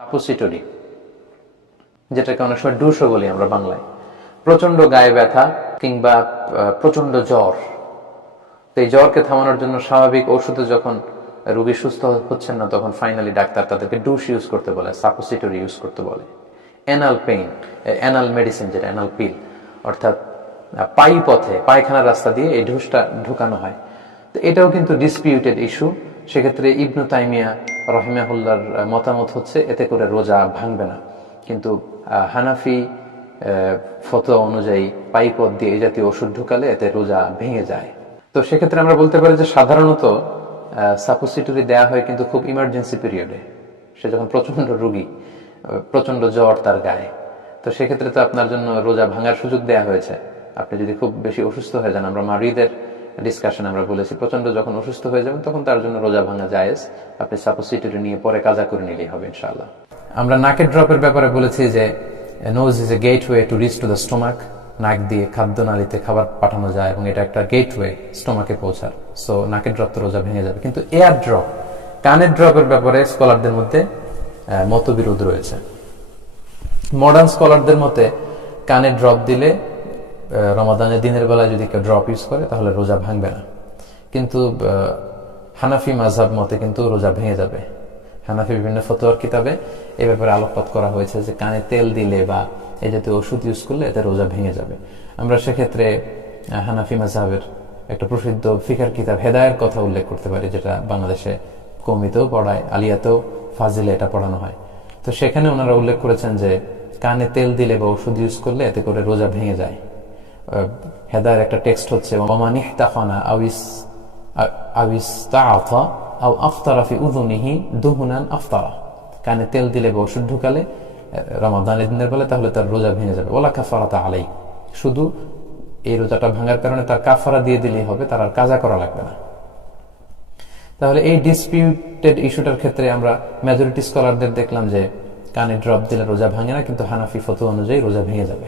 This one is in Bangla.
সাপোসিটরি যেটাকে অনেক সময় ডুসো বলি আমরা বাংলায়। প্রচণ্ড গায়ে ব্যথা কিংবা প্রচণ্ড জ্বর। তো এই জ্বরকে থামানোর জন্য স্বাভাবিক ওষুধে যখন রোগী সুস্থ হচ্ছেন না, তখন ফাইনালি ডাক্তার তাদেরকে ডুস ইউজ করতে বলে সাপোসিটরি ইউজ করতে বলে। অ্যানাল পেইন অ্যানাল মেডিসিন যেটা অ্যানাল পিল অর্থাৎ পাই পথে, পায়খানার রাস্তা দিয়ে এই ঢুসটা ঢুকানো হয়। তো এটাও কিন্তু ডিসপিউটেড ইস্যু সেক্ষেত্রে ইবনু তাইমিয়া রহিমাহুল্লার মতামত হচ্ছে এতে করে রোজা ভাঙবে না। কিন্তু হানাফি ফতোয়া অনুযায়ী পাইপথ দিয়ে এই জাতীয় ওষুধ ঢুকালে এতে রোজা ভেঙে যায়। তো সেক্ষেত্রে আমরা বলতে পারি যে সাধারণত সাপোসিটরি দেয়া হয় কিন্তু খুব ইমার্জেন্সি পিরিয়ডে সে যখন প্রচণ্ড রুগী আহ, প্রচণ্ড জ্বর তার গায়ে। তো সেক্ষেত্রে তো আপনার জন্য রোজা ভাঙার সুযোগ দেয়া হয়েছে। আপনি যদি খুব বেশি অসুস্থ হয়ে যান আমরা মারিদের ডিসকাশন আমরা বলেছি প্রচণ্ড যখন অসুস্থ হয়ে যাবেন, তখন তার জন্য রোজা ভাঙা জায়েজ। আপনি সাপোসিটরি নিয়ে পরে কাজা করে নিলেই হবে, ইনশাআল্লাহ। আমরা নাকের ড্রপের ব্যাপারে বলেছি যে nose is a gateway to reach to the stomach নাক দিয়ে খাদ্য নালীতে খাবার পাঠানো যায় এবং এটা একটা গেটওয়ে স্টোমাকে পৌঁছার। সো নাকের ড্রপ তো রোজা ভেঙে যাবে। কিন্তু এয়ার ড্রপ কানের ড্রপের ব্যাপারে স্কলারদের মধ্যে মতবিরোধ রয়েছে। মডার্ন স্কলারদের মতে, কানে ড্রপ দিলে রমাদানের দিনের বেলায় যদি কেউ ড্রপ ইউজ করে, তাহলে রোজা ভাঙবে না। কিন্তু হানাফি মাঝহাব মতে কিন্তু রোজা ভেঙে যাবে। হানাফি বিভিন্ন ফতোয়ার কিতাবে এ ব্যাপারে আলোকপাত করা হয়েছে যে কানে তেল দিলে বা এই জাতীয় ওষুধ ইউজ করলে এতে রোজা ভেঙে যাবে। আমরা সেক্ষেত্রে হানাফি মাঝহাবের একটা প্রসিদ্ধ ফিকার কিতাব হেদায়ের কথা উল্লেখ করতে পারি, যেটা বাংলাদেশে কমিতেও পড়ায়, আলিয়াতেও ফাজিলে এটা পড়ানো হয়। তো সেখানে ওনারা উল্লেখ করেছেন যে কানে তেল দিলে বা ওষুধ ইউজ করলে এতে করে রোজা ভেঙে যায়। আহ, হেদায়ের একটা টেক্সট হচ্ছে ওমানিহ তাফানা আউইস আউইস তাআথা আও আফতারা ফি উযুনিহি দুহুনান আফতারা। কানে তেল দিলে বা ওষুধ ঢুকালে রমাদানের দিনের বেলা তাহলে তার রোজা ভেঙে যাবে। ওলা কাফারাতা আলাই শুধু এই রোজাটা ভাঙার কারণে তার কাফারা দিয়ে দিলেই হবে তার আর কাজা করা লাগবে না। তাহলে এই ডিসপিউটেড ইস্যুটার ক্ষেত্রে আমরা মেজরিটি স্কলারদের দেখলাম যে কানে ড্রপ দিলে রোজা ভাঙে না কিন্তু হানাফি ফতো অনুযায়ী রোজা ভেঙে যাবে।